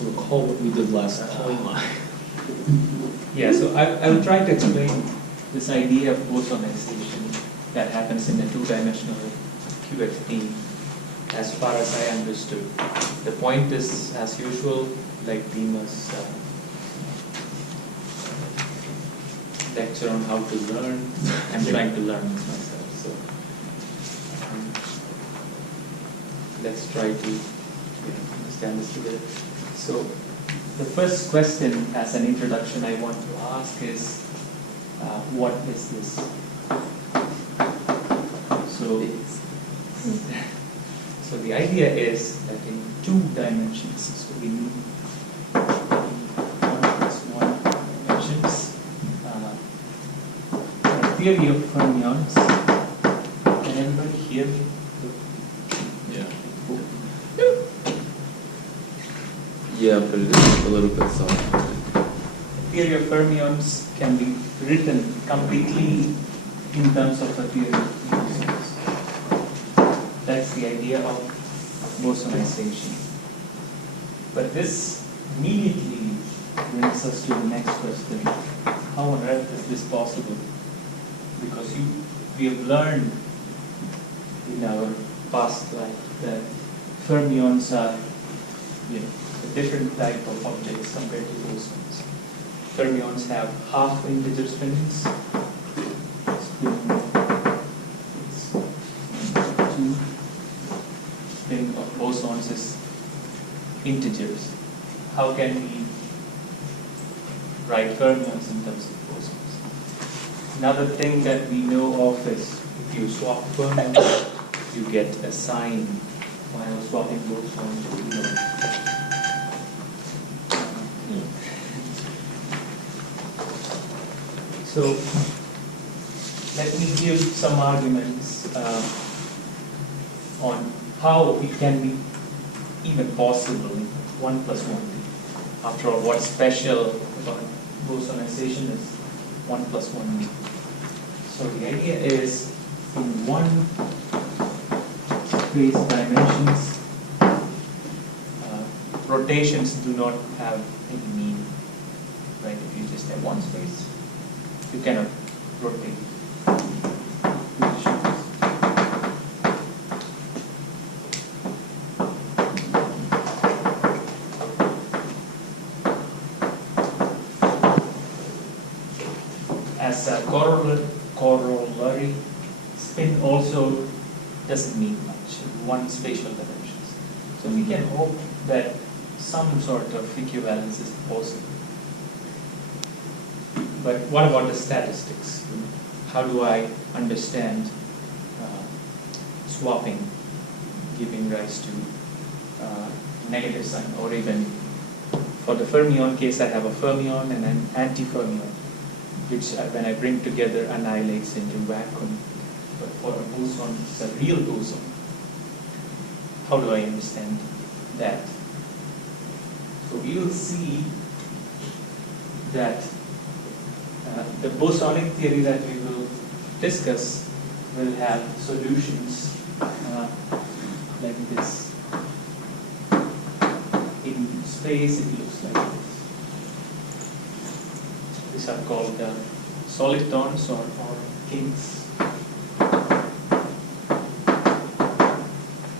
to recall what we did last time. Yeah, so I will try to explain this idea of bosonization that happens in a two-dimensional QFT as far as I understood. The point is, as usual, like Dima's lecture on how to learn. I'm trying to learn this myself, so let's try to understand this together. So the first question as an introduction I want to ask is, what is this? So the idea is that in two dimensions, so we need 1 plus 1 dimensions. The theory of fermions. Can everybody hear me? Yeah. Yeah, but it is a little bit soft. The theory of fermions can be written completely in terms of the theory of bosons. That's the idea of bosonization. But this immediately brings us to the next question. How on earth is this possible? Because we have learned in our past life that fermions are a different type of objects compared to bosons. Fermions have half integer spinings. Spin of bosons is integers. How can we write fermions in terms of bosons? Another thing that we know of is if you swap fermions, you get a sign while swapping bosons. So let me give some arguments on how it can be even possible 1 plus 1. After all, what's special about bosonization is 1 plus 1. So the idea is in one space dimensions, rotations do not have any meaning. Right? If you just have one space, you cannot rotate. As a corollary, spin also doesn't mean much in one spatial dimensions. So we can hope that some sort of equivalence is possible. But what about the statistics? How do I understand swapping, giving rise to negative sign, or even for the fermion case, I have a fermion and an anti-fermion, which when I bring together annihilates into vacuum. But for a boson, it's a real boson. How do I understand that? So we will see that the bosonic theory that we will discuss will have solutions like this. In space, it looks like this. These are called solitons or kinks.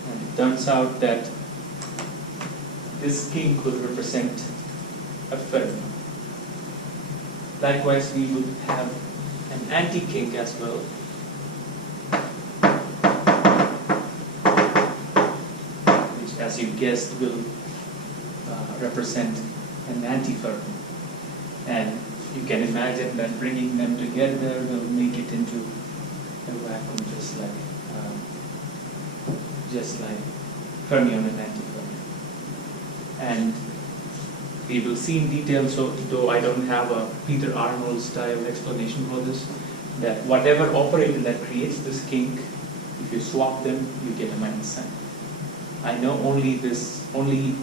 And it turns out that this kink will represent a fermion. Likewise, we would have an anti-kink as well. Which, as you guessed, will represent an anti-fermion. And you can imagine that bringing them together will make it into a vacuum just like fermion and anti-fermion. And we will see in detail, so though I don't have a Peter Arnold style explanation for this, that whatever operator that creates this kink, if you swap them, you get a minus sign. I know this only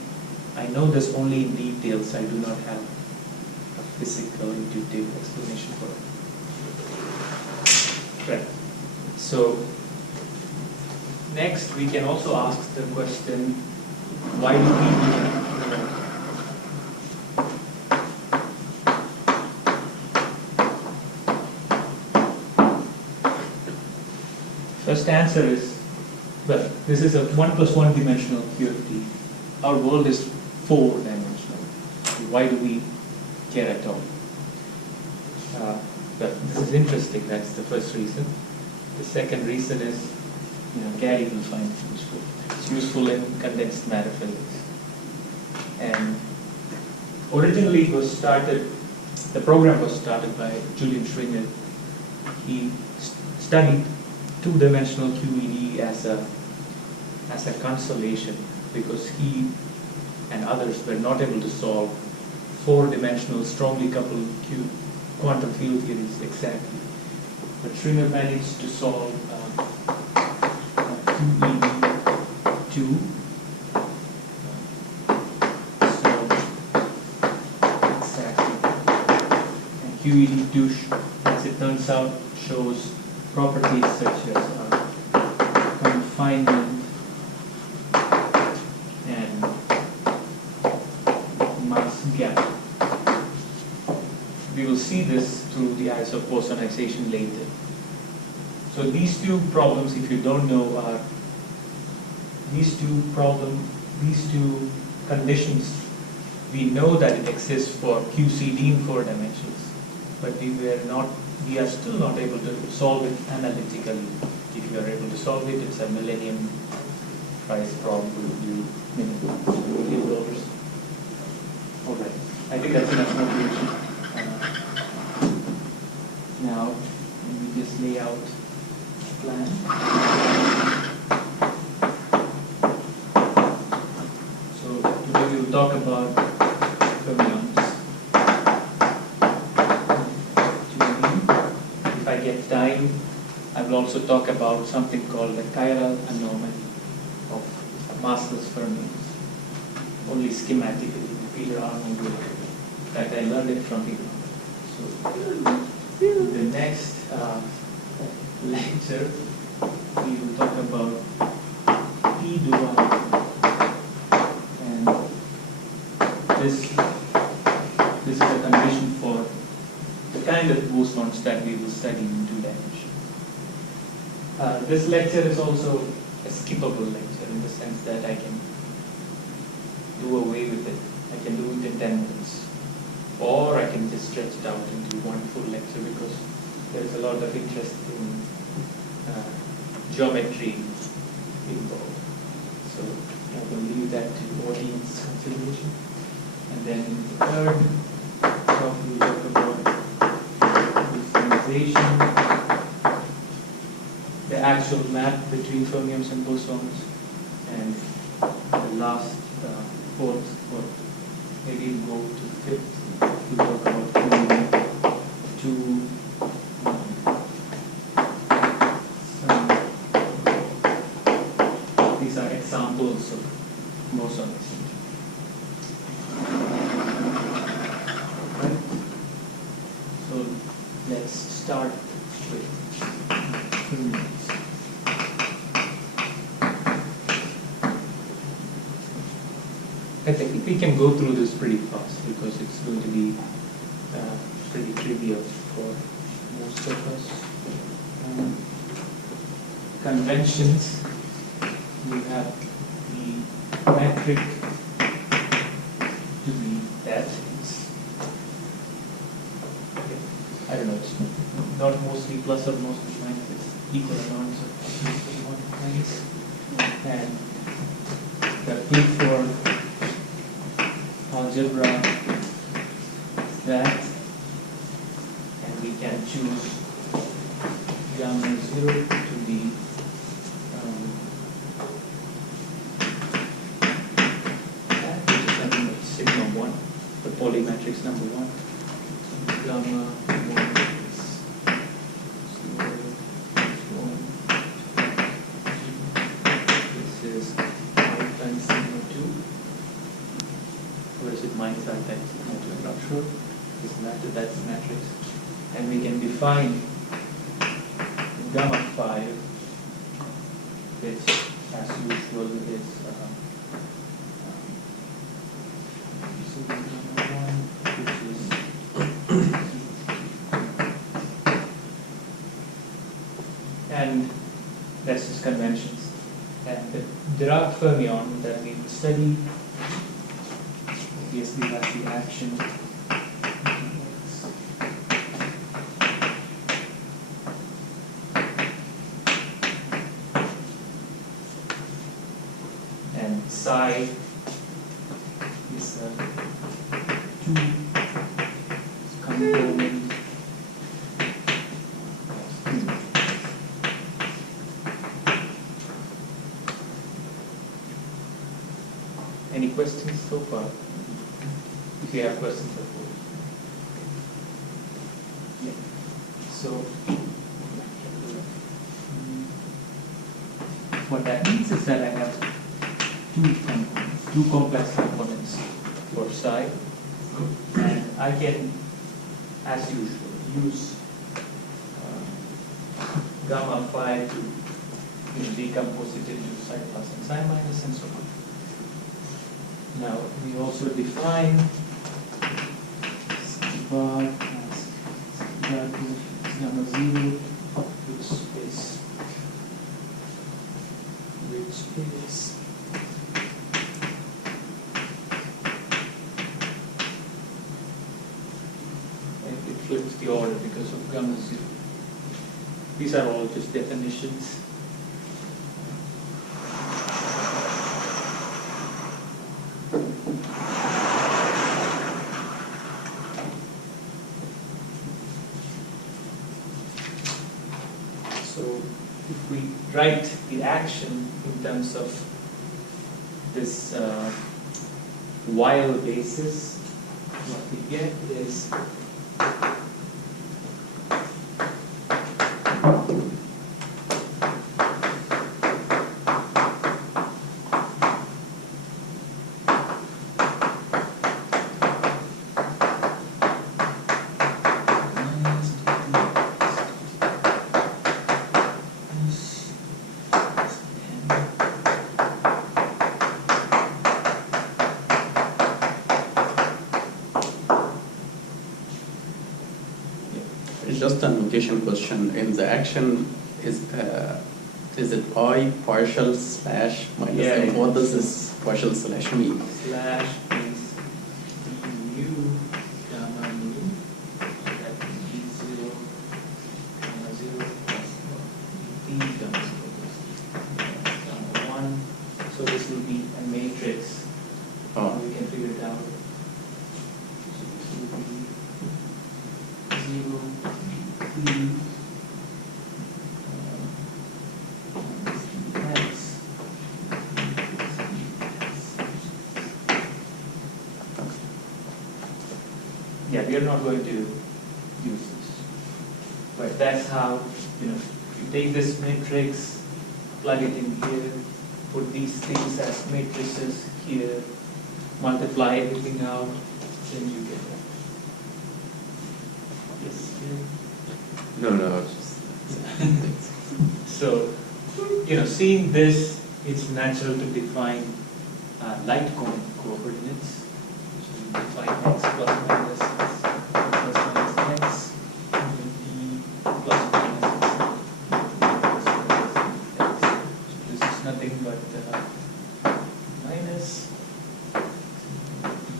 in details. I do not have a physical, intuitive explanation for it. Right. So next, we can also ask the question: why do we First answer is, well, this is a 1 plus 1 dimensional QFT. Our world is 4 dimensional. Why do we care at all? Well, this is interesting. That's the first reason. The second reason is, Gary will find it useful. It's useful in condensed matter physics. And originally it was started, the program was started by Julian Schwinger. He studied 2-dimensional QED as a consolation because he and others were not able to solve 4-dimensional strongly coupled quantum field theories exactly. But Schwinger managed to solve QED2 QED2, as it turns out, shows properties such as confinement and mass gap. We will see this through the eyes of Bosonization later. So these two problems, if you don't know, are these two conditions. We know that it exists for QCD in 4 dimensions. But we are still not able to solve it analytically. If you are able to solve it, it's a millennium price probably minimum, $1 million. All right, I think that's enough motivation. Now, let me just lay out the plan. So today we will talk about fermions. If I get time, I will also talk about something called the chiral anomaly of massless fermions. Only schematically, Peter Arnold will. In fact, I learned it from Peter Arnold. So, the next lecture, we will talk about P-duality. And this is a condition for the kind of bosons that we will study in 2 dimensions. This lecture is also a skippable lecture in the sense that I can do away with it. I can do it in 10 minutes. Or I can just stretch it out into one full lecture because there is a lot of interest in geometry involved. So I will leave that to audience consideration. And then in the third talk, we will talk about dissemination, the actual map between fermions and bosons, and the last fourth, or maybe we'll go to fifth, we'll talk about these are examples of bosons. Right? So let's start with fermions. I think we can go through this pretty fast because it's going to be pretty trivial for most of us. Conventions, we have the metric to be that. I don't know, it's not mostly plus or mostly minus, it's equal amounts of plus or minus. And the Clifford algebra is that, and we can choose gamma 0 to be that, which is nothing but sigma 1, the Pauli matrix number 1. Gamma 1 is 0, 1. This is I times sigma 2. Or is it minus I times sigma 2? I'm not sure. Doesn't matter, that's the matrix. And we can define gamma 5, which as usual is sigma 1, which is and That's just conventions. And the Dirac fermion that we will study obviously has the action and psi is a two component. Any questions so far? If you have questions, of course. Yeah. So, what that means is that I have two complex components for psi, and I can, as usual, use gamma phi to decompose it into psi plus and psi minus and so on. Now, we also define bar as gamma 0, which is and it flips the order because of gamma 0. These are all just definitions. So if we write the action in terms of this while basis, what we get is just a notation question. In the action, is it I partial slash minus Yeah, m? yeah. What does this partial slash mean? slash is mu gamma mu, that is d0 gamma 0 plus d gamma 0 plus gamma 1. So this will be a matrix. Oh, We can figure it out. So this will be 0, 3, x. Yeah, we are not going to use this. But that's how, you take this matrix, plug it in here, put these things as matrices here, multiply everything out, then you get that. Yes. No, it's just. So, seeing this, it's natural to define light cone coordinates. So you define x plus minus x, and then d plus minus x. So this is nothing but minus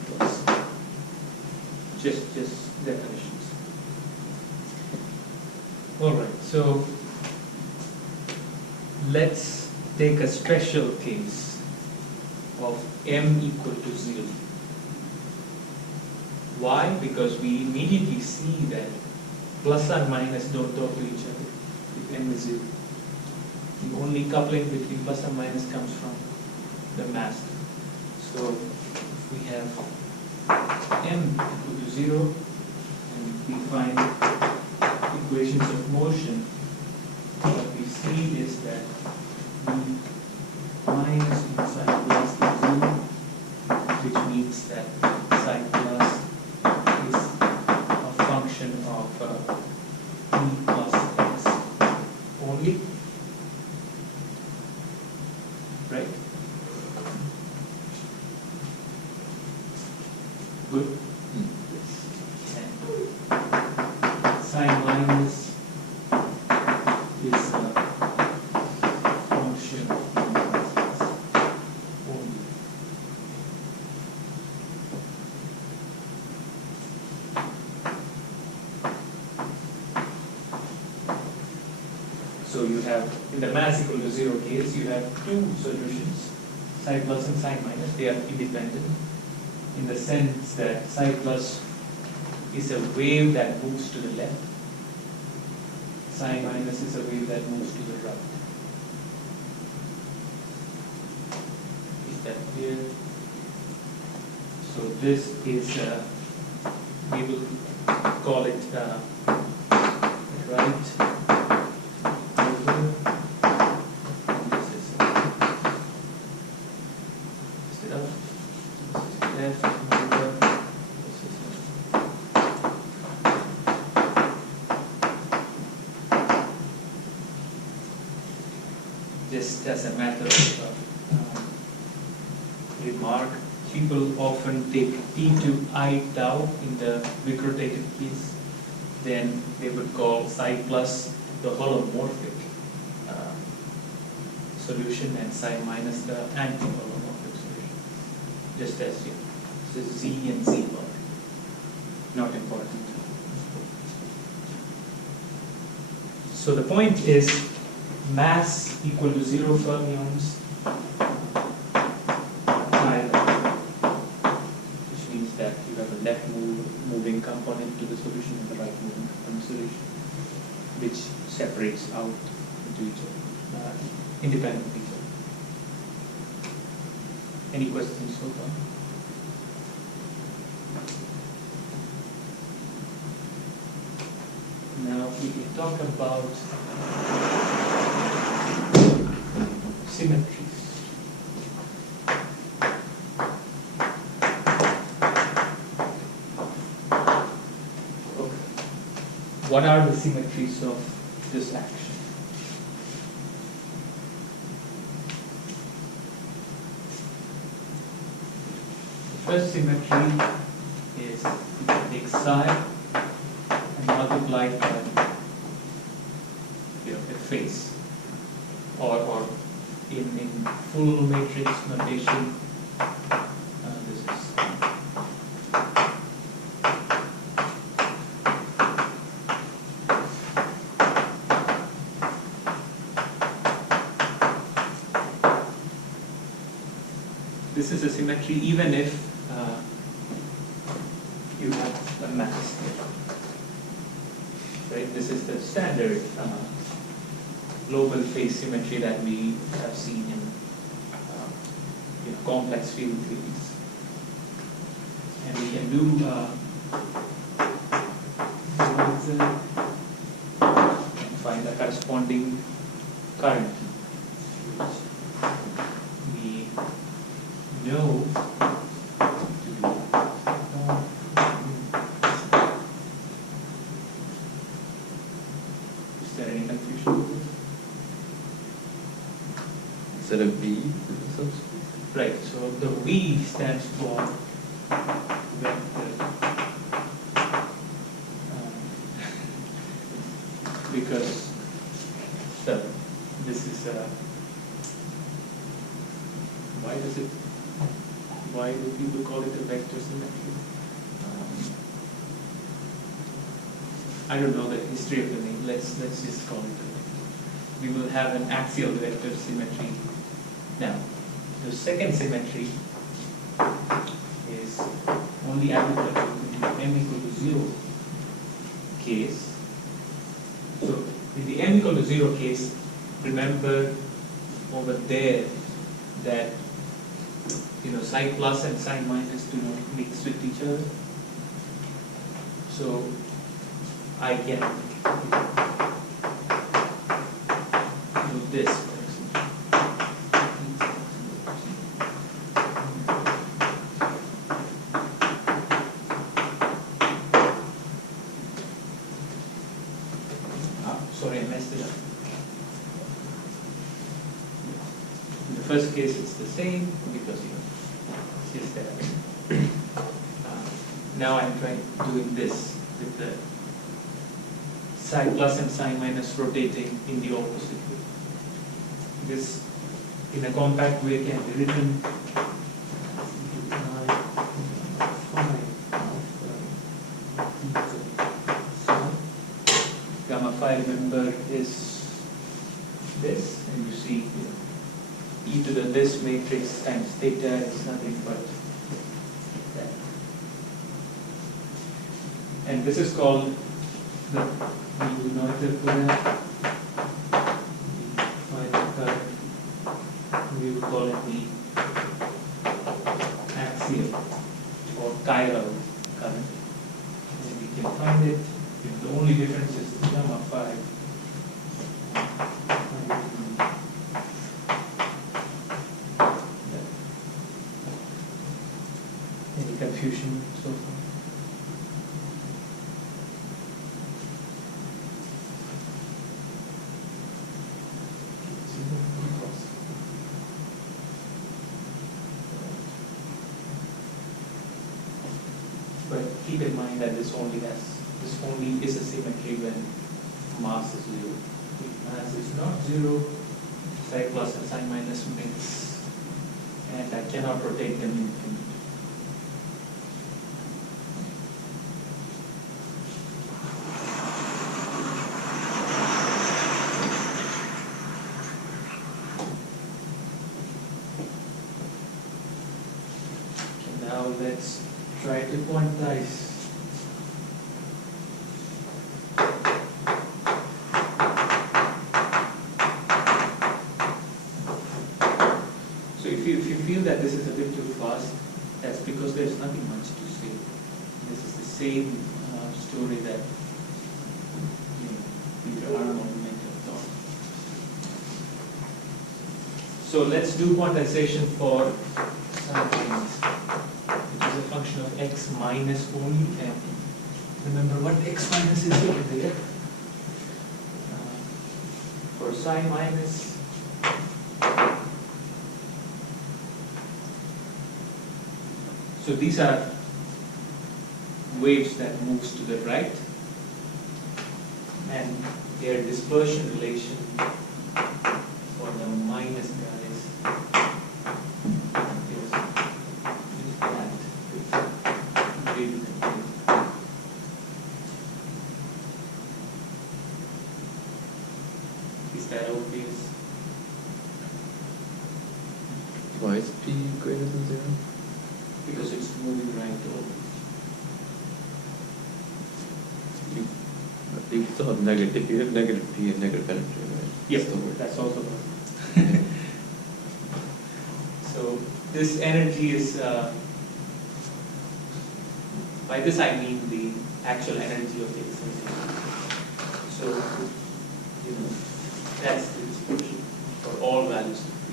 plus just definitions. All right, so let's take a special case of m equal to 0. Why? Because we immediately see that plus and minus don't talk to each other if m is 0. The only coupling between plus and minus comes from the mass. So if we have m equal to 0 and we find equations of motion, what we see is that v minus psi plus is 0, which means that psi plus is a function of v plus x only, right? Good? And psi minus is So you have, in the mass equal to 0 case, you have two solutions, psi plus and psi minus. They are independent in the sense that psi plus is a wave that moves to the left. Psi minus is a wave that moves to the right. Is that clear? So this is, we will call it right over, and this is it up, this is left over, this is just as a matter of remark, people often take t to I tau in the Vic-rotated case, then they would call psi plus the holomorphic solution and psi minus the anti-holomorphic solution. Just as you, this is Z and Z bar. Not important. So the point is, mass equal to 0 fermions, which means that you have a left moving component to the solution and the right moving component solution, which separates out into each other, independent of each other. Any questions so far? Now we can talk about symmetries. Okay. What are the symmetries of this action? The first symmetry is you take psi and multiply by a face, or in full matrix notation, this is this is a symmetry even if you have a mass here. Right? This is the standard global phase symmetry that we have seen in complex field theories. And we can do and find the corresponding current, which we know to be is there any confusion with this? Is that a V? Right, so the V stands for vector, because this is why do people call it a vector symmetry? I don't know the history of the name. Let's just call it a vector. We will have an axial vector symmetry now. The second symmetry is only applicable in the m equal to 0 case. So in the m equal to 0 case, remember over there that psi plus and psi minus do not mix with each other. So I can do this, for example. Sorry, I messed it up. In the first case, it's the same because it's just that. Now I'm doing this with the psi plus and psi minus rotating in the opposite way. This, in a compact way, can be written gamma phi, remember, is this, and you see e to the this matrix times theta is nothing but that. And this is called the United current. We would call it the axial or chiral current. And we can find it if the only difference is the gamma phi. Any confusion so far? But keep in mind that this only is a symmetry when mass is 0. If mass is not 0, psi plus and psi minus mix, and I cannot rotate them infinite. Okay, now let's try to quantize. So if you feel that this is a bit too fast, that's because there's nothing much to say. This is the same story that Peter Arnold might have thought. So let's do quantization for something which is a function of x minus only, and remember what x minus is over there. For psi minus, so these are waves that moves to the right, and their dispersion relation for the minus guys is that. Is that obvious? Why is P greater than 0? Because it's moving right over. You still have negative. You have negative P and negative energy, right? Yes, Still works. that's also possible. So this energy is, by this I mean the actual energy of the excitation. So, that's the expression for all values of P.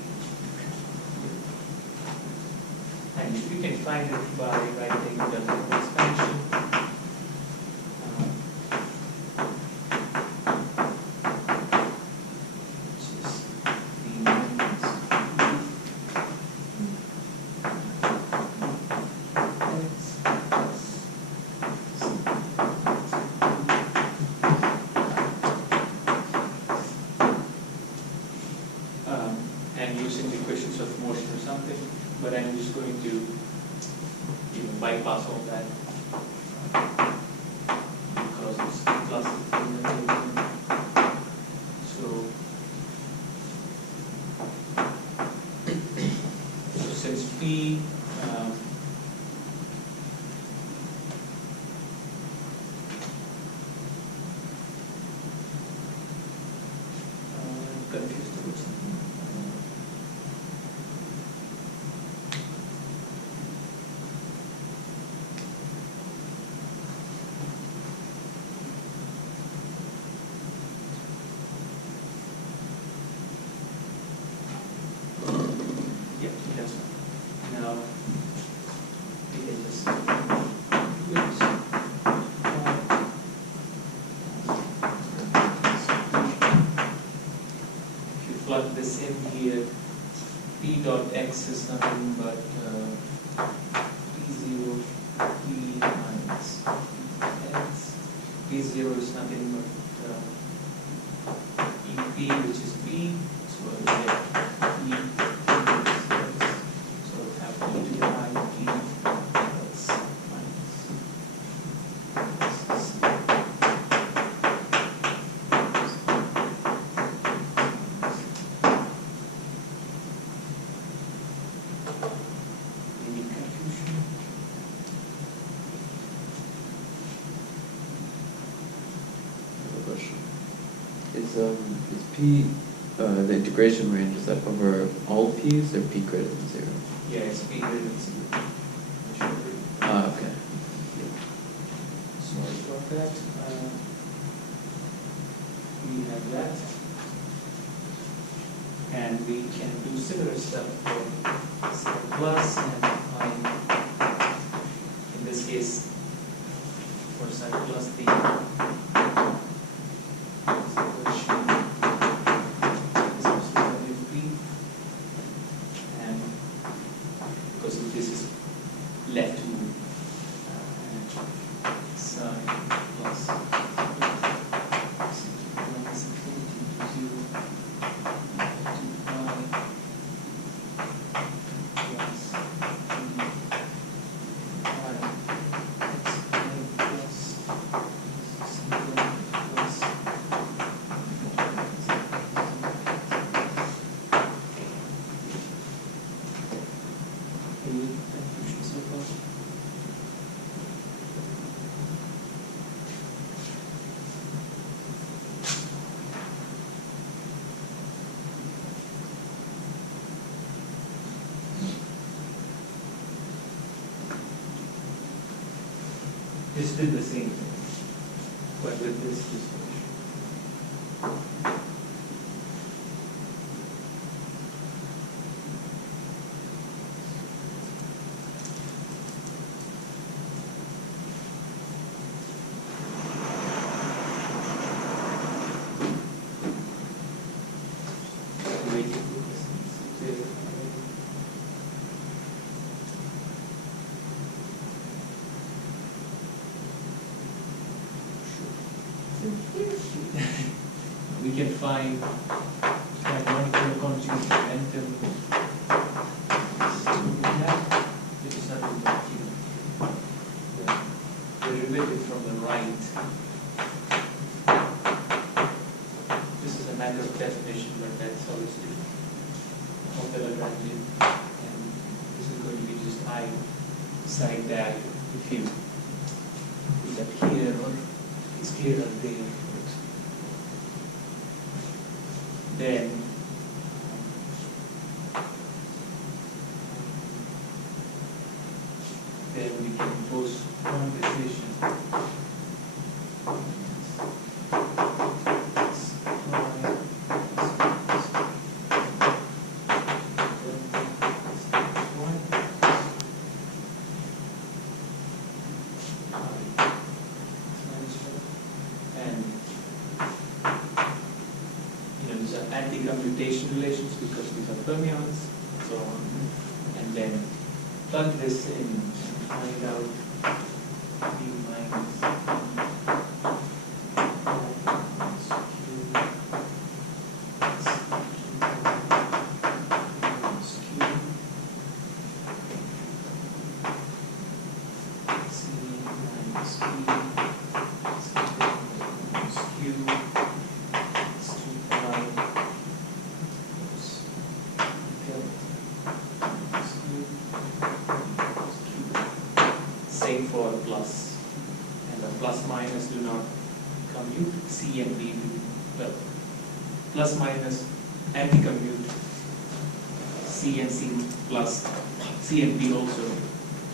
And we can find it by writing the expansion. And using the equations of motion or something, but I'm just going to bypass all that because it's classical. So since P confused about something. Yeah, that's fine. Now, we can just if you plug this in here, P dot x is nothing but P0 P minus x. P0 is nothing but EP, which is P, so we get E. So we have E to the I P x minus. Is P, the integration range, is that over all P's or P greater than 0? Yeah, it's P greater than 0. Ah, okay. Sorry about that. We have that. And we can do similar stuff for C plus and I, in this case, for psi plus the and because this is left to psi plus this did the same thing, but with this distortion. We can find harmonic conjugate momentum. This is not the derivative from the right. This is a matter of definition, but that's always different. Topological, and this is going to be just I side that if you is up here or it's here or there. Then we can impose quantization. Anti-commutation relations because these are fermions and so on, and then plug this in and find out B minus same for the plus, and the plus minus do not commute. C and B do, well, plus minus anti-commute. C and C plus, C and B also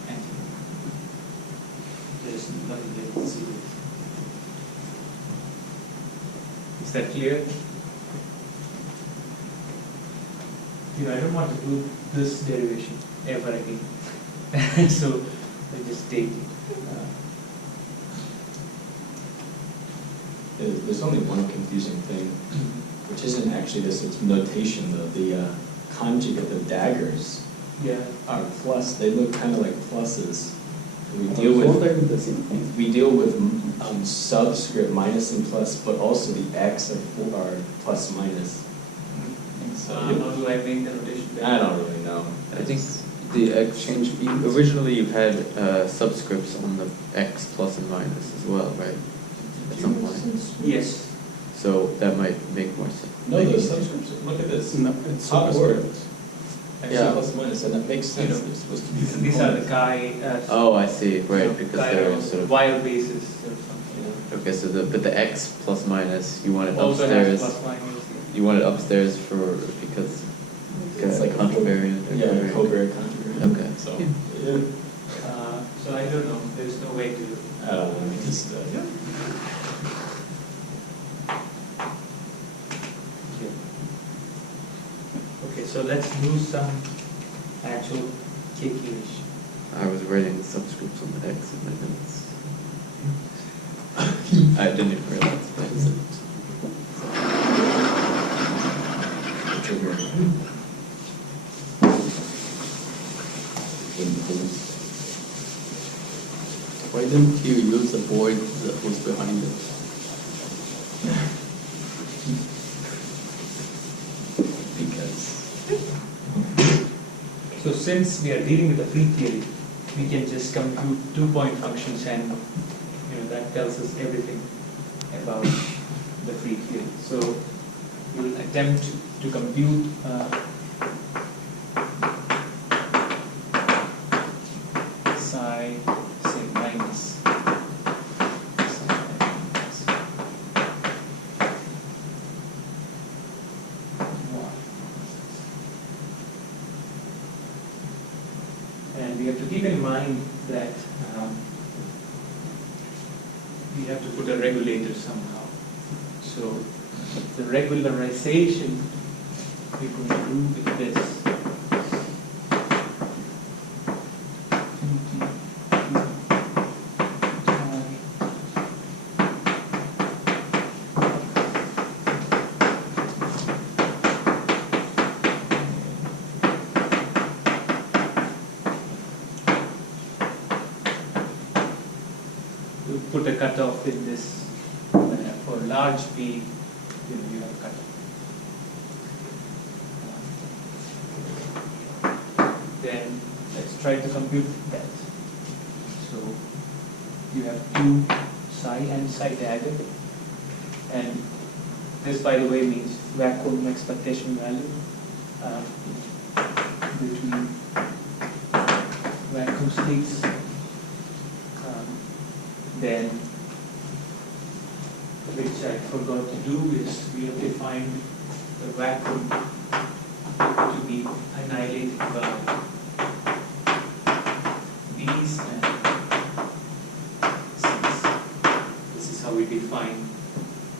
anti-commute. There's nothing there to see. Is that clear? I don't want to do this derivation ever again. So I just take There's only one confusing thing, which isn't actually this, it's notation though. The conjugate, the daggers, are plus. They look kind of like pluses. We deal with the same thing. We deal with subscript minus and plus, but also the x are plus minus. So how do I make the notation? I don't really know. I think the X change, originally you had subscripts on the X plus and minus as well, right? At some point. Yes. So that might make more sense. No, the subscripts. Look at this. No, it's Top superscript. word. X Yeah. plus minus, and that makes sense. They're supposed to be. These are the chi. Oh, I see, right, because chi they're sort of, wire basis or something. Okay, so but the x plus minus, you want it Also has upstairs. plus minus. You want it upstairs because It's like contravariant. or Yeah, covariant. covariant, contravariant. Okay. So, Yeah. yeah. So I don't know. There's no way to. Let me just, yeah. Okay, so let's do some actual calculation. I was writing subscripts on the x in my notes. I didn't even realize that was it. Why didn't you use the board that was behind it? Because. So since we are dealing with a free theory, we can just compute 2-point functions, and that tells us everything about the free theory. So we will attempt to compute psi, say minus. And we have to keep in mind that we have to put a regulator somehow. So the regularization we're going to do with this. Put a cutoff in this for large B, you have a cutoff. Then let's try to compute that. So you have 2 psi and psi dagger, and this, by the way, means vacuum expectation value between vacuum states. Then, which I forgot to do, is we have defined the vacuum to be annihilated by B's and C's. This is how we define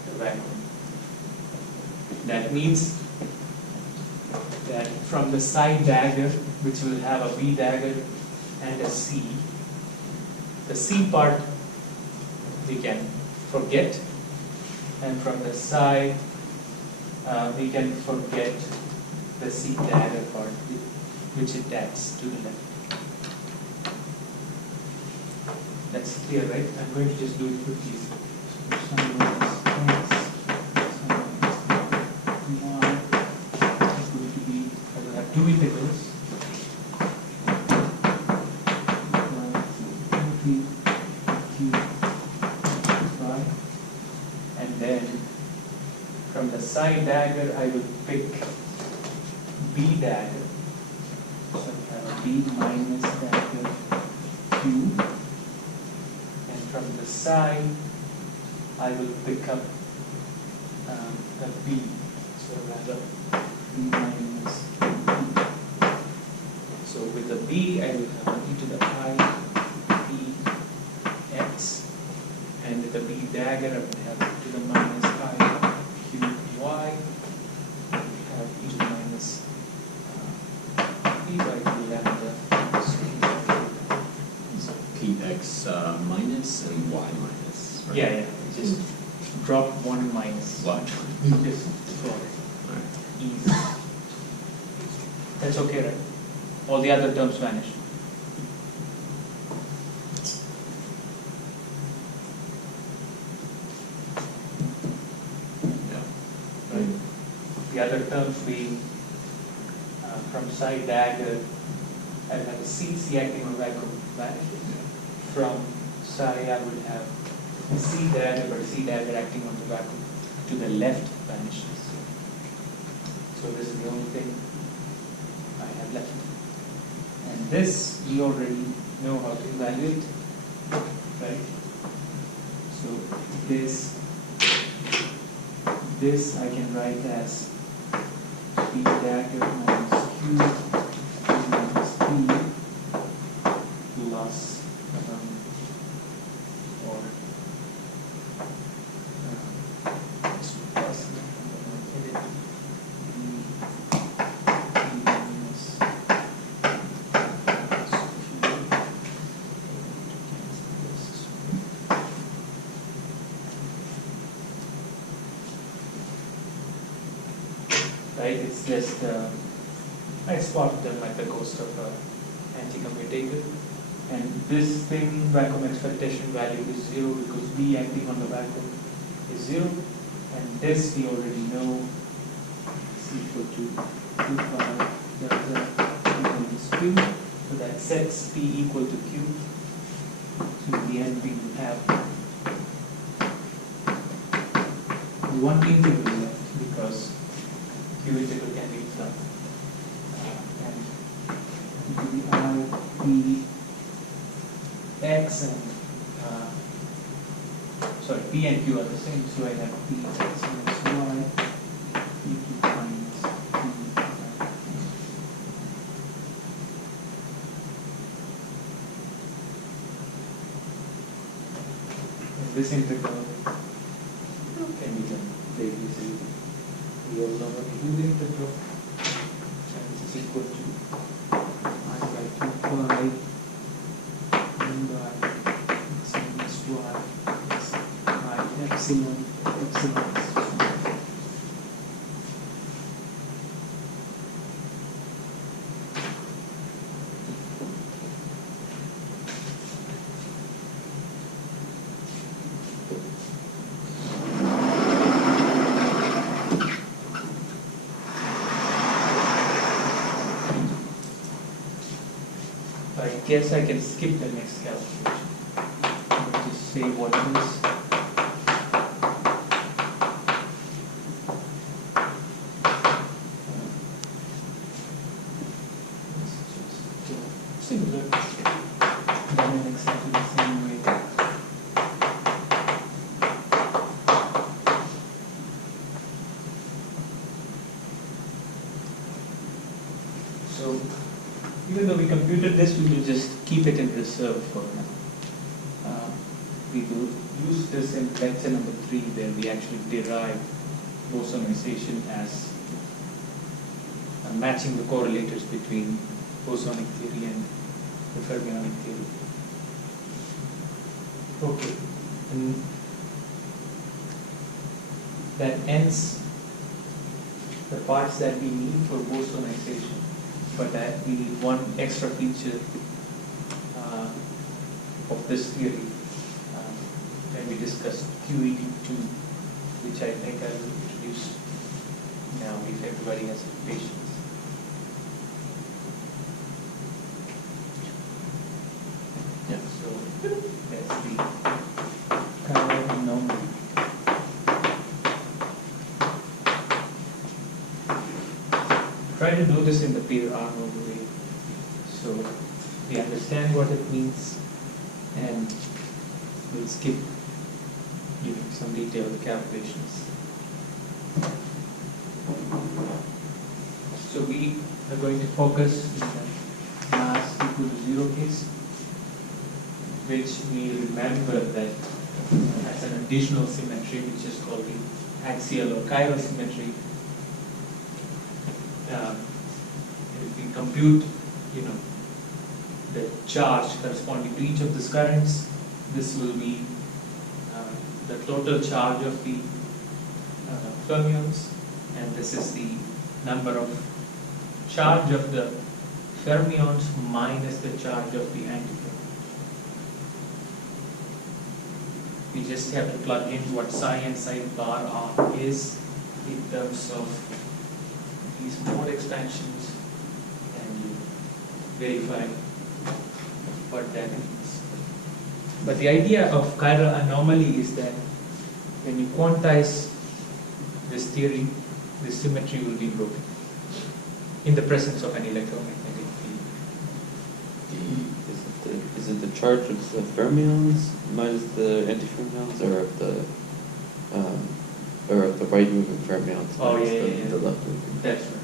the vacuum. That means that from the psi dagger, which will have a B dagger and a C, the C part we can forget, and from the psi we can forget the C dagger part, which it adds to the left. That's clear, right? I'm going to just do it quickly. So sum minus x, sum minus y is going to be, I will have 2 integrals. And then from the psi dagger, I will pick B dagger. So I have a B minus dagger Q. And from the psi, I will pick up a B. So rather B minus B. So with the B, I will have an e to the I B x. And with the B dagger, I would have e to the minus I Q y. I would have e to the minus b by 2 lambda. So px minus and y minus. Right? Yeah. Just drop 1 minus. Y. Just drop it. All right. Easy. That's okay, right? All the other terms vanish. The other terms being from psi dagger, I will have a C acting on vacuum vanishes. From psi, I would have C dagger, but C dagger acting on the vacuum to the left vanishes. So this is the only thing I have left. And this we already know how to evaluate, right? So this I can write as P dagger minus Q minus P plus or plus right, it's just it's part of them at the cost of anti-commutator. And this thing, vacuum expectation value is 0 because V acting on the vacuum is 0. And this we already know is equal to 2 pi delta minus Q. So that sets P equal to Q. So in the end we will have one integral left because Q integral can be done. And P X and P and Q are the same, so I have P X minus Y P2 minus P. And this integral can be done very easily. We all know what to do the integral, and this is equal to I by 2 pi n by x minus y plus I epsilon is I guess I can skip the next calculation. I'll just say what it is. Similar. Done in exactly the same way. So, even though we computed this, we will just keep it in reserve for now. We will use this in lecture number 3 where we actually derive bosonization as matching the correlators between bosonic theory and the fermionic theory. Okay, and that ends the parts that we need for bosonization. But we need one extra feature of this theory when we discussed QED2, which I think I will introduce now if everybody has patience. Yeah, so that's the chiral anomaly. Try to do this in the peer Arnold way, so we understand what it means, and we'll skip some detailed calculations. So we are going to focus in the mass equal to 0 case, which we remember that as an additional symmetry, which is called the axial or chiral symmetry. If we compute, the charge corresponding to each of these currents, this will be the total charge of the fermions, and this is the number of charge of the fermions minus the charge of the antifermions. We just have to plug in what psi and psi bar r is in terms of these mode expansions, and you verify what that means. But the idea of chiral anomaly is that when you quantize this theory, this symmetry will be broken in the presence of an electromagnetic field. is it the charge of the fermions minus the antifermions, or of the right moving fermions Oh, minus yeah. the left moving? That's right.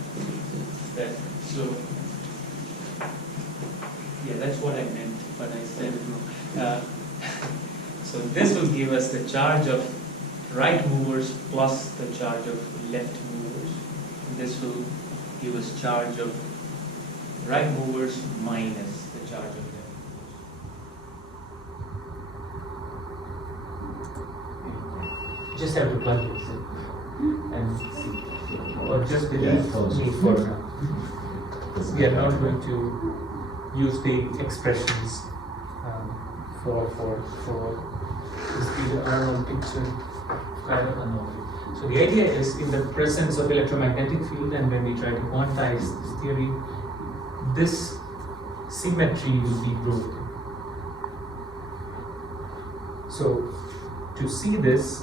That's right. So, yeah, that's what I meant, but I said it wrong. So this will give us the charge of right movers plus the charge of left movers. And this will give us charge of right movers minus the charge of left movers. Just have to plug this in and see. Or just believe me for now. We are not going to use the expressions for this Arnold picture kind of anomaly. So the idea is, in the presence of electromagnetic field, and when we try to quantize this theory, this symmetry will be broken. So to see this,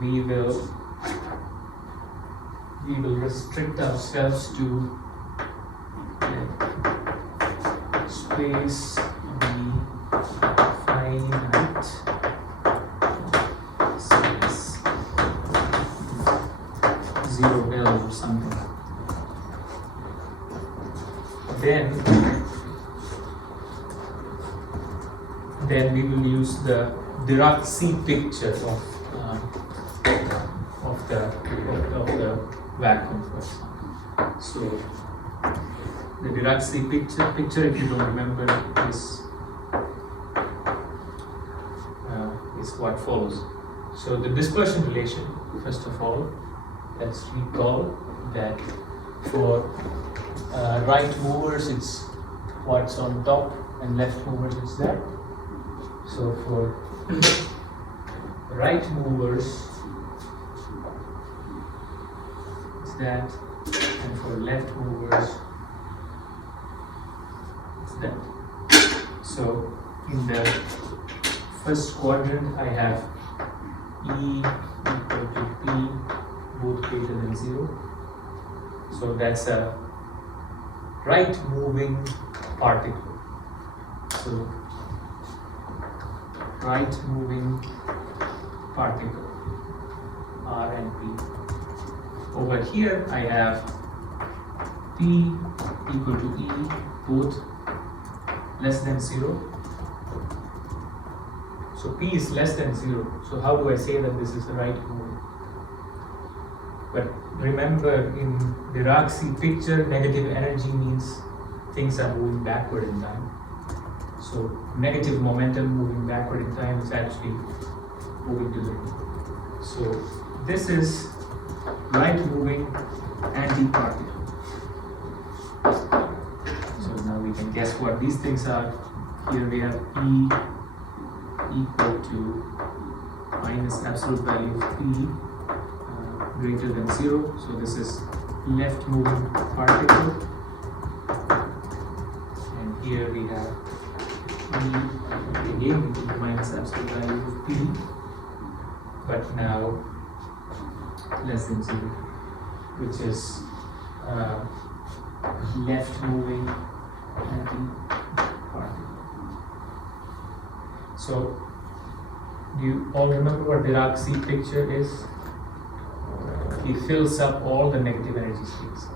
we will restrict ourselves to space be finite, space 0L or something. Then we will use the Dirac picture of the vacuum, for example. So the Dirac picture, if you don't remember, is what follows. So the dispersion relation, first of all, let's recall that for right movers it's what's on top, and left movers it's that. So for right movers it's that, and for left movers it's that. So in the first quadrant I have E equal to P, both greater than 0. So that's a right moving particle. So right moving particle, R and P. Over here I have P equal to E, both less than 0. So P is less than 0. So how do I say that this is the right moving? But remember, in the Dirac picture, negative energy means things are moving backward in time. So negative momentum moving backward in time is actually moving to the right. So this is right moving anti-particle. So now we can guess what these things are. Here we have E equal to minus absolute value of P greater than 0. So this is left moving particle. And here we have E again equal to minus absolute value of P, but now less than 0, which is left moving anti-particle. So do you all remember what Dirac picture is? He fills up all the negative energy states.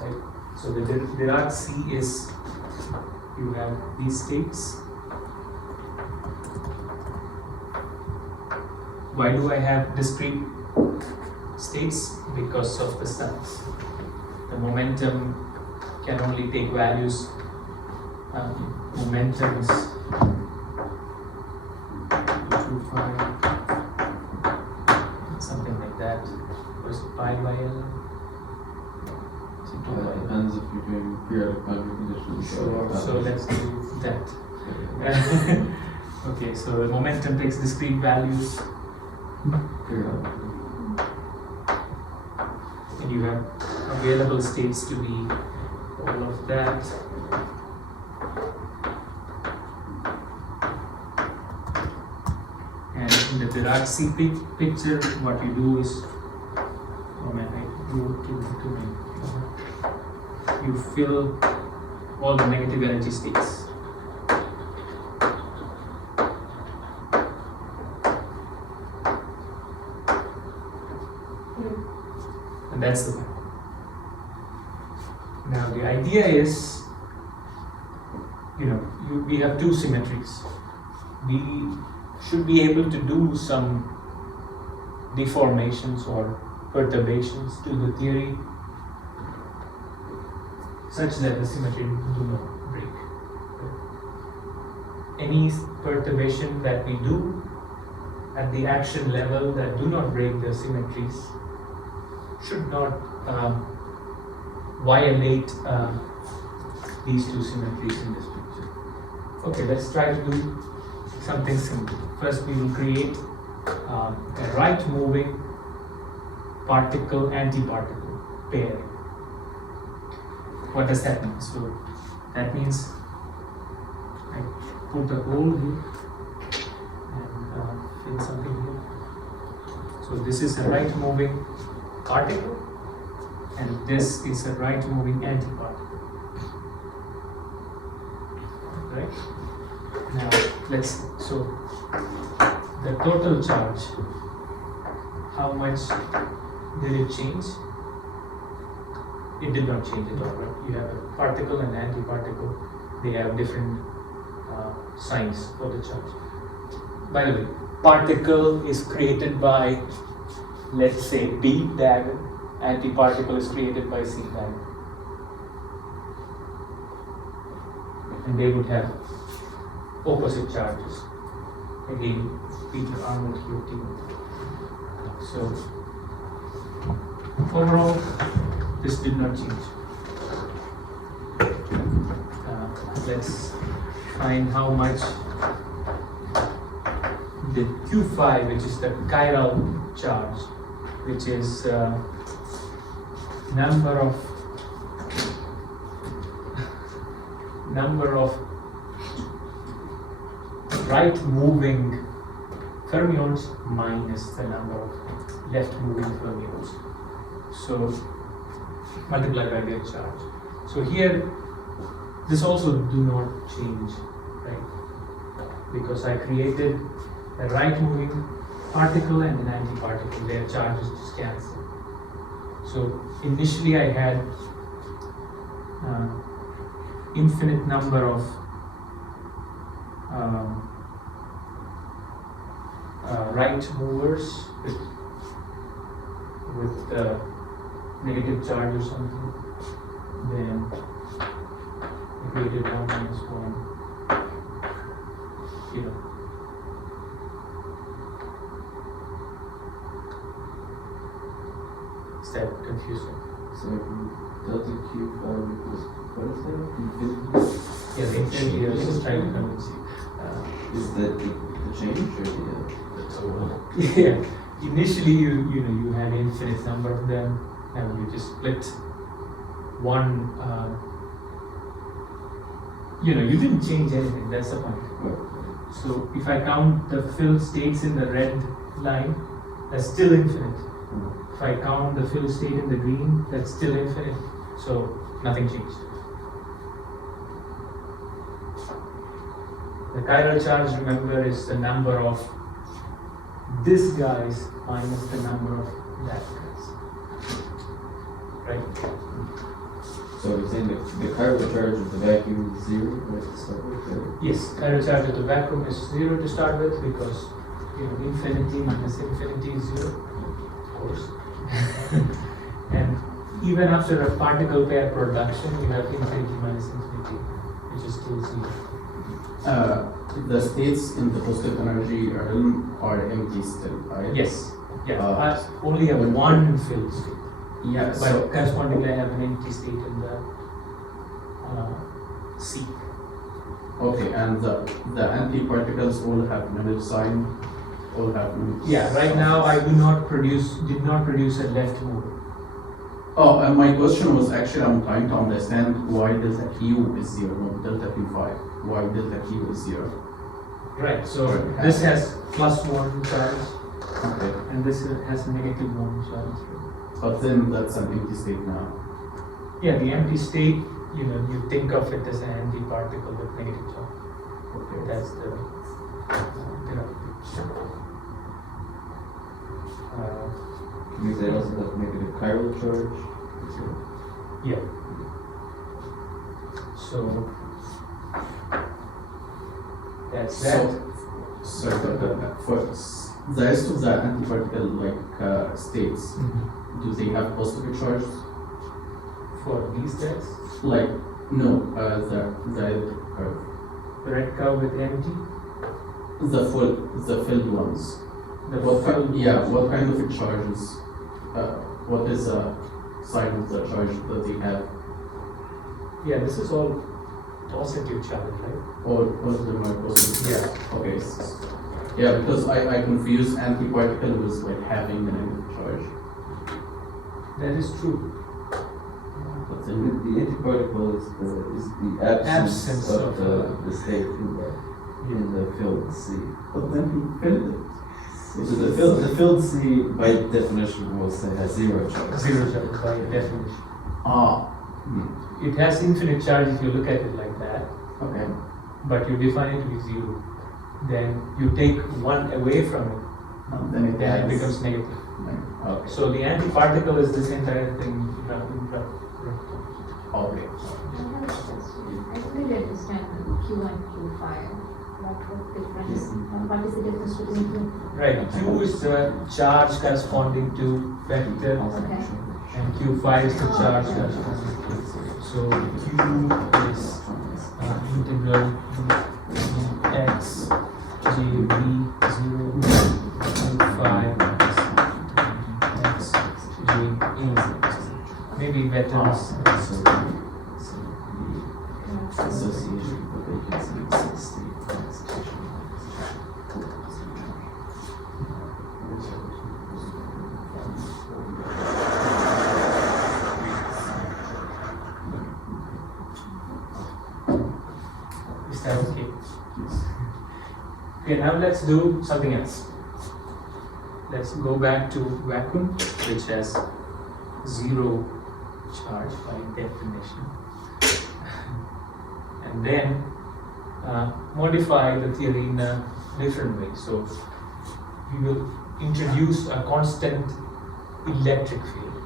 Right? So the Dirac is, you have these states. Why do I have discrete states? Because of the signs. The momentum can only take values, momentums 2.5, something like that. Or is it pi by L? Depends if you're doing periodic boundary conditions. Sure, so let's do that. Okay, so the momentum takes discrete values. And you have available states to be all of that. And in the Dirac picture, what you do is, oh man, I wrote too many. You fill all the negative energy states. And that's the point. Now the idea is, we have two symmetries. We should be able to do some deformations or perturbations to the theory such that the symmetry do not break. Any perturbation that we do at the action level that do not break the symmetries should not violate these two symmetries in this picture. Okay, let's try to do something simple. First, we will create a right moving particle-antiparticle pair. What does that mean? So that means I put a hole here and fill something here. So this is a right moving particle and this is a right moving antiparticle. Right? Now let's see. So the total charge, how much did it change? It did not change at all, right? You have a particle and antiparticle, they have different signs for the charge. By the way, particle is created by, let's say, B dagger, antiparticle is created by C dagger. And they would have opposite charges. Again, Peter Arnold here too. So, overall, this did not change. Let's find how much the Q5, which is the chiral charge, which is number of right moving fermions minus the number of left moving fermions. So multiplied by their charge. So here, this also do not change, right? Because I created a right moving particle and an antiparticle, their charges just cancel. So initially I had infinite number of right movers with negative charge or something. Then I created 1 minus 1. Is that confusing? So delta Q5 equals, what is that? Infinity? Yeah, the infinity I was just trying to convince you. Is that the change or the total? Yeah, initially you had infinite number of them, and you just split one. You didn't change anything. That's the point. So if I count the filled states in the red line, that's still infinite. If I count the filled state in the green, that's still infinite. So nothing changed. The chiral charge, remember, is the number of this guy's minus the number of that guy's. Right? So we're saying the chiral charge of the vacuum is 0, right, to start with? Yes, chiral charge of the vacuum is 0 to start with because infinity minus infinity is 0, of course. And even after a particle pair production, you have infinity minus infinity, which is still 0. The states in the positive energy realm are empty still, right? Yes. Yeah. I only have one filled state. Yeah. But correspondingly, I have an empty state in the C. Okay, and the antiparticles all have negative sign, all have negative. Yeah. Right now, I did not produce a left mover. Oh, and my question was actually, I'm trying to understand why delta Q is 0, not delta Q5. Why delta Q is 0? Right. So this has +1 charge, Okay. and this has -1 charge. But then that's an empty state now. Yeah, the empty state you think of it as an antiparticle with negative charge. Okay. That's the Can you say also that negative chiral charge? yeah. So that's that. So for the rest of the antiparticle states, do they have positive charges? For these guys, Like no, the electric curve, the red curve with empty, the filled ones. What kind of charges? What is the sign of the charge that they have? yeah, this is all positive charge, right? All of them are positive. Yeah. Okay. Yeah, because I confuse antiparticle with like having a negative charge. That is true. But The then antiparticle is the absence of the state in the field C. But then he filled it. So the field C, by definition, will say has zero charge. Zero charge by definition. Hmm. It has infinite charge if you look at it like that, Okay. but you define it to be zero. Then you take one away from it, Then it then it has- becomes negative. Okay. So the antiparticle is this entire thing. Okay. I have a question. I couldn't understand Q and Q5. What is the difference between two? Right, Q is the charge corresponding to vector, Okay. and Q5 is the charge corresponding to. So Q is integral x j v 0 Q5 is x j a. Maybe vectors. Association with vacancy exists. Is that okay? Okay, now let's do something else. Let's go back to vacuum, which has zero charge by definition. And then modify the theory in a different way. So we will introduce a constant electric field.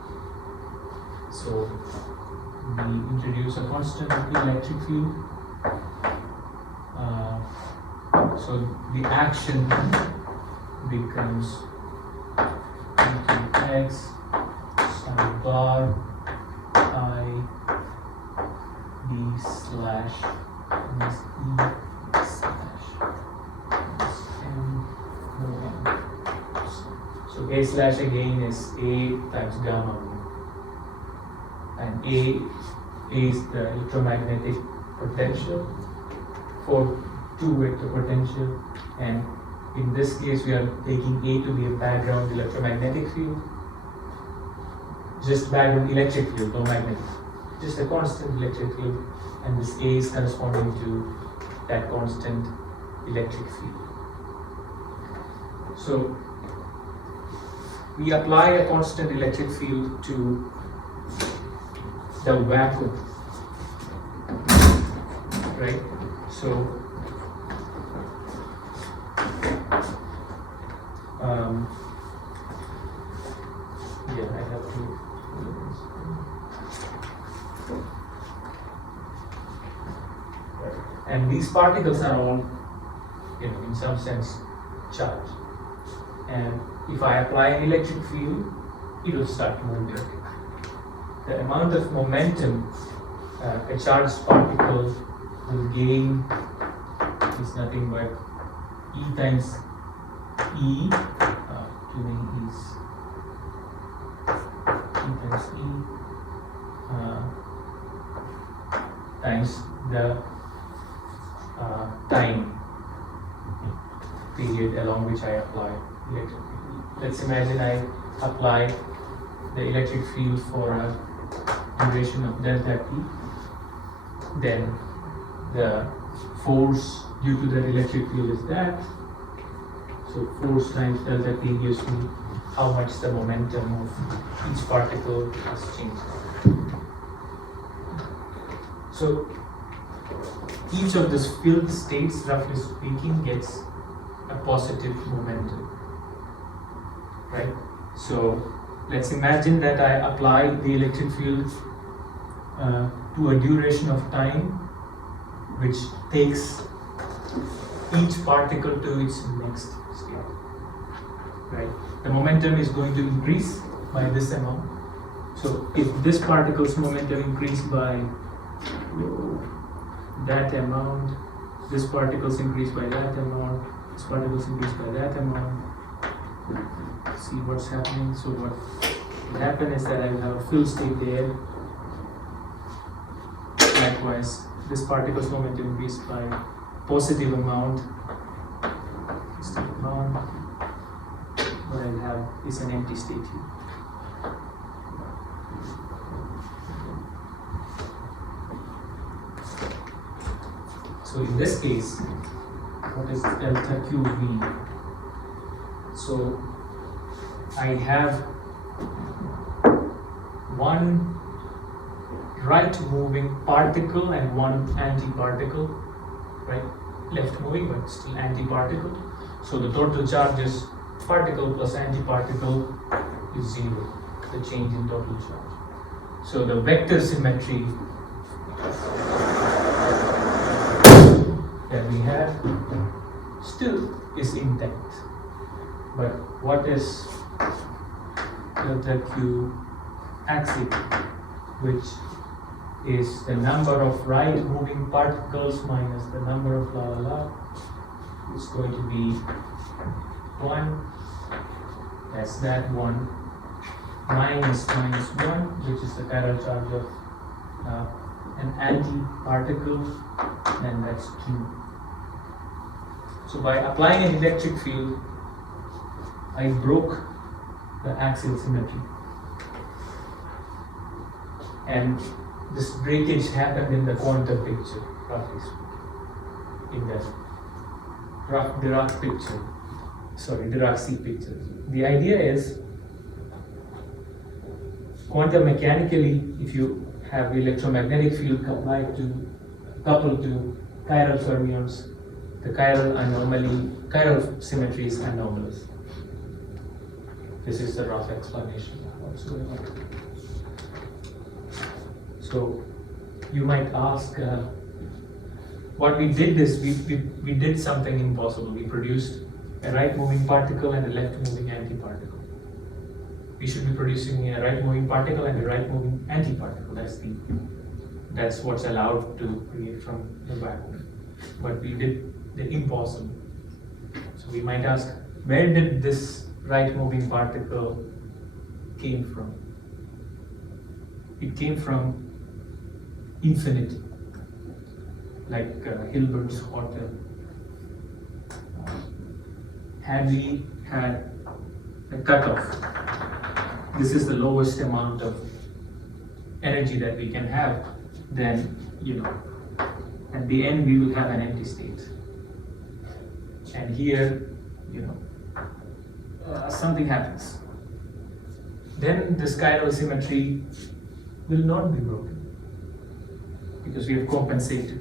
So we introduce a constant electric field. So the action becomes x psi bar I d slash minus e slash m o n. So a slash again is a times gamma mu, and a is the electromagnetic potential for two vector potential, and in this case we are taking A to be a background electromagnetic field, just background electric field, no magnetic, just a constant electric field, and this A is corresponding to that constant electric field. So we apply a constant electric field to the vacuum, right? So yeah, I have to. And these particles are all, in some sense, charged. And if I apply an electric field, it will start moving. The amount of momentum a charged particle will gain is nothing but E times E, too many E's, E times E, times the time period along which I apply electric field. Let's imagine I apply the electric field for a duration of delta t, then the force due to the electric field is that. So force times delta t gives me how much the momentum of each particle has changed. So each of these field states, roughly speaking, gets a positive momentum, right? So let's imagine that I apply the electric field to a duration of time which takes each particle to its next state, right? The momentum is going to increase by this amount. So if this particle's momentum increased by that amount, this particle's increased by that amount, this particle's increased by that amount, see what's happening. So what will happen is that I will have a field state there. Likewise, this particle's momentum increased by positive amount. What I'll have is an empty state here. So in this case, what is delta QV? So I have one right moving particle and one anti-particle, right? Left moving but still anti-particle. So the total charge is particle plus anti-particle is 0, the change in total charge. So the vector symmetry that we have still is intact. But what is delta Q axial, which is the number of right moving particles minus the number of la la la, is going to be 1, that's that 1, minus 1, which is the chiral charge of an anti-particle, and that's 2. So by applying an electric field, I broke the axial symmetry. And this breakage happened in the quantum picture, roughly speaking, in the Dirac-C picture. The idea is, quantum mechanically, if you have the electromagnetic field coupled to chiral fermions, the chiral symmetry is anomalous. This is the rough explanation of what's going on. So you might ask, what we did is we did something impossible. We produced a right moving particle and a left moving anti-particle. We should be producing a right moving particle and a right moving anti-particle. That's what's allowed to create from the vacuum. But we did the impossible. So we might ask, where did this right moving particle came from? It came from infinity, like Hilbert's hotel. Had we had a cutoff, this is the lowest amount of energy that we can have, then, at the end we will have an empty state. And here, something happens. Then this chiral symmetry will not be broken, because we have compensated.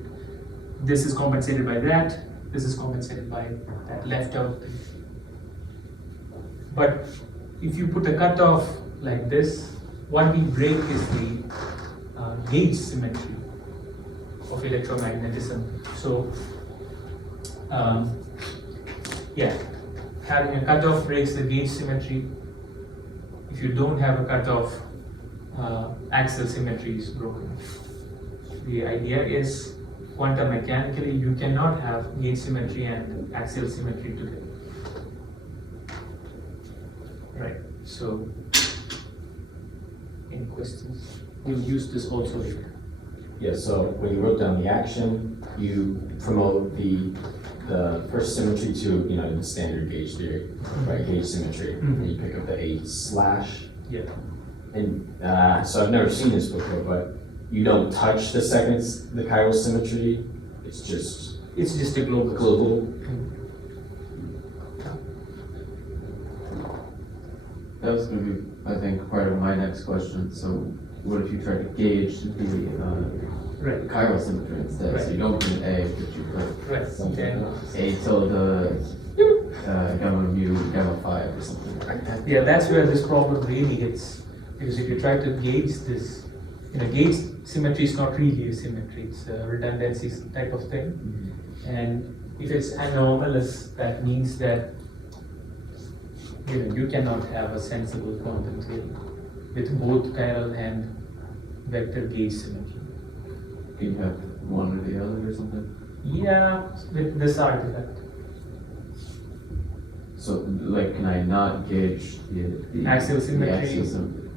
This is compensated by that, this is compensated by that left out thing. But if you put a cutoff like this, what we break is the gauge symmetry of electromagnetism. So, having a cutoff breaks the gauge symmetry. If you don't have a cutoff, axial symmetry is broken. The idea is, quantum mechanically, you cannot have gauge symmetry and axial symmetry together. Right, so, any questions? We'll use this also later. Yeah, so when you wrote down the action, you promote the first symmetry to, the standard gauge theory, right? Gauge symmetry. And you pick up the A/. Yeah. And so I've never seen this before, but you don't touch the chiral symmetry. It's just a global. That was going to be, I think, part of my next question. So what if you try to gauge the Right. chiral symmetry instead? So you don't put an A, but you put Right. something Then- A tilde, gamma mu, gamma phi or something like that. Yeah, that's where this problem really hits. Because if you try to gauge this, gauge symmetry is not really a symmetry, it's a redundancy type of thing. And if it's anomalous, that means that you cannot have a sensible quantum theory with both chiral and vector gauge symmetry. You have one or the other or something? Yeah, with this artifact. So, like, can I not gauge the Axial symmetry. The axial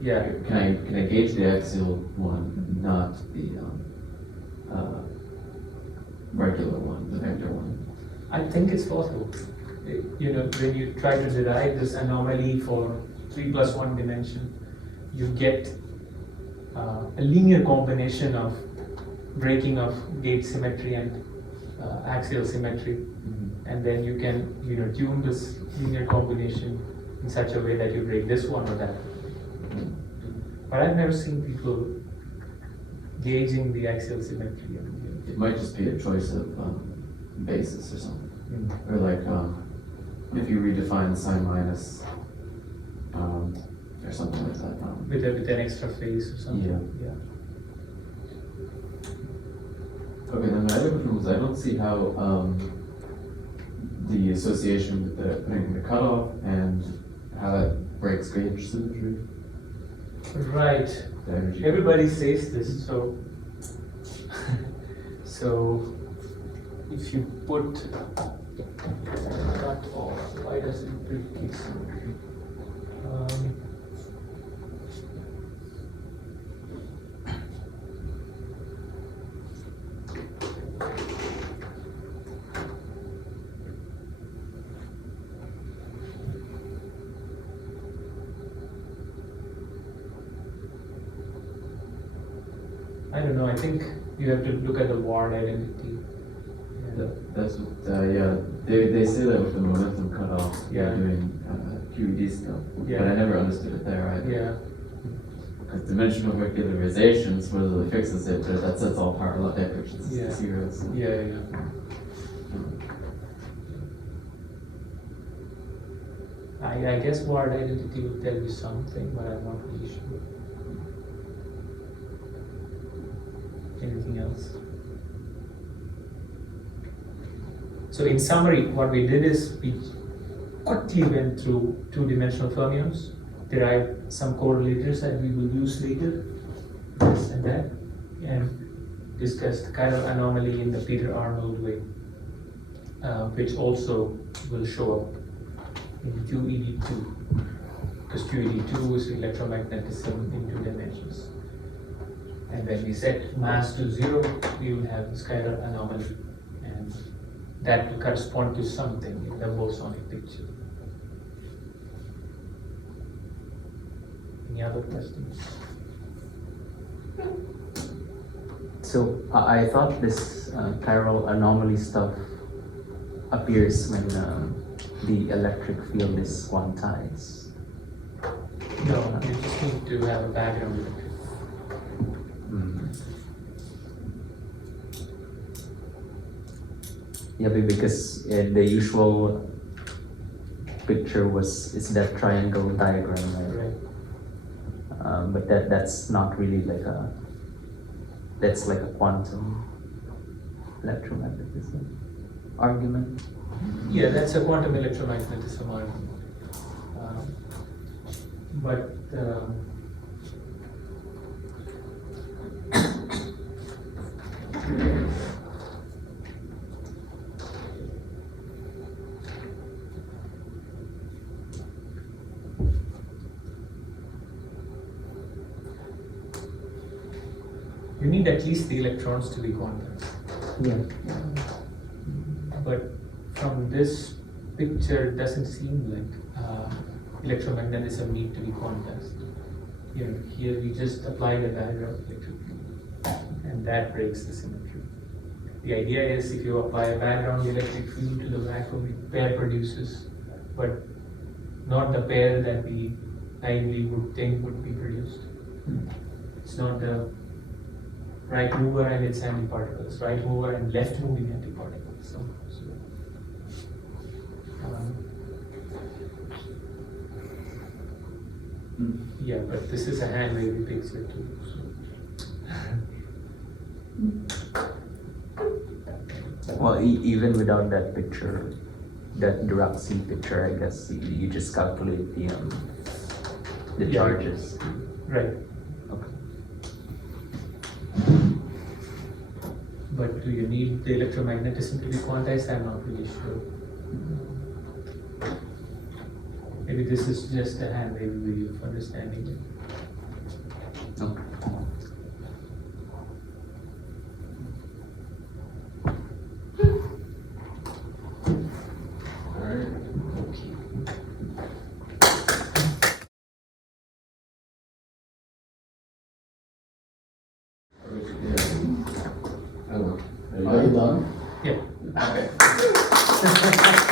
Yeah. Can I gauge the axial one, not the regular one, the vector one? I think it's possible. When you try to derive this anomaly for 3+1 dimension, you get a linear combination of breaking of gauge symmetry and axial symmetry, and then you can tune this linear combination in such a way that you break this one or that. But I've never seen people gauging the axial symmetry. It might just be a choice of basis or something. Or like, if you redefine the sign minus, or something like that. With an extra phase or something. Yeah. Okay, then my other question was, I don't see how the association with putting the cutoff and how that breaks gauge symmetry. Right. The energy. Everybody says this, so if you put cut off, why does it break gauge symmetry? I don't know, I think you have to look at the ward identity. That's what, they say that with the momentum cutoff, Yeah. they're doing QED stuff. Yeah. But I never understood it there either. Yeah, Because dimensional regularization supposedly fixes it, but that sets all parallel equations Yeah. to zero. So. yeah. I guess ward identity will tell you something, but I'm not really sure. Anything else? So in summary, what we did is we quickly went through two-dimensional fermions, derived some correlators that we will use later, this and that, and discussed chiral anomaly in the Peter-Arnold way, which also will show up in QED2, because QED2 is electromagnetism in 2 dimensions. And when we set mass to 0, we will have this chiral anomaly, and that will correspond to something in the bosonic picture. Any other questions? So I thought this chiral anomaly stuff appears when the electric field is quantized. No, you just need to have a background electric. Yeah, because the usual picture is that triangle diagram, right? But that's not really that's like a quantum electromagnetism argument. Yeah, that's a quantum electromagnetism argument. But you need at least the electrons to be quantized. Yeah. But from this picture, it doesn't seem like electromagnetism need to be quantized. Here we just apply the background electric field, and that breaks the symmetry. The idea is if you apply a background electric field to the vacuum, pair produces, but not the pair that we ideally would think would be produced. It's not the right mover and its antiparticles, right mover and left moving antiparticles. Yeah, but this is a hand wavy picture too. Well, even without that picture, that Dirac picture, I guess you just calculate the Yeah. charges. Right. Okay. But do you need the electromagnetism to be quantized? I'm not really sure. Maybe this is just a hand wavy way of understanding it. Okay. Are you done? Yeah. Okay.